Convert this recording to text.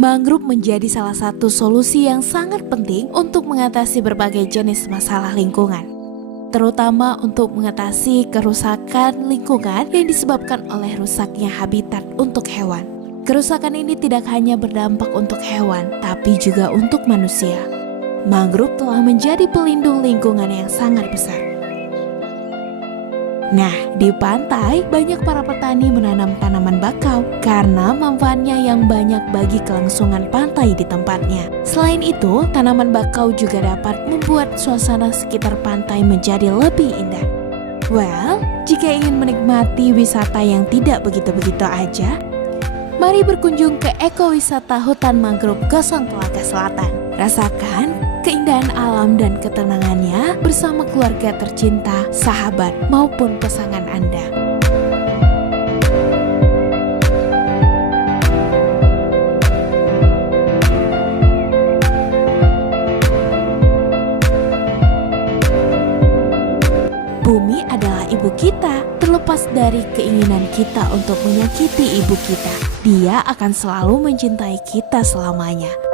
Mangrove menjadi salah satu solusi yang sangat penting untuk mengatasi berbagai jenis masalah lingkungan, terutama untuk mengatasi kerusakan lingkungan yang disebabkan oleh rusaknya habitat untuk hewan. Kerusakan ini tidak hanya berdampak untuk hewan, tapi juga untuk manusia. Mangrove telah menjadi pelindung lingkungan yang sangat besar. Nah, di pantai banyak para petani menanam tanaman bakau karena manfaatnya yang banyak bagi kelangsungan pantai di tempatnya. Selain itu, tanaman bakau juga dapat membuat suasana sekitar pantai menjadi lebih indah. Well, jika ingin menikmati wisata yang tidak begitu-begitu aja, mari berkunjung ke ekowisata hutan mangrove Gosong Telaga Selatan. Rasakan keindahan alam dan ketenangannya bersama keluarga tercinta, sahabat, maupun pasangan Anda. Bumi adalah ibu kita. Terlepas dari keinginan kita untuk menyakiti ibu kita, dia akan selalu mencintai kita selamanya.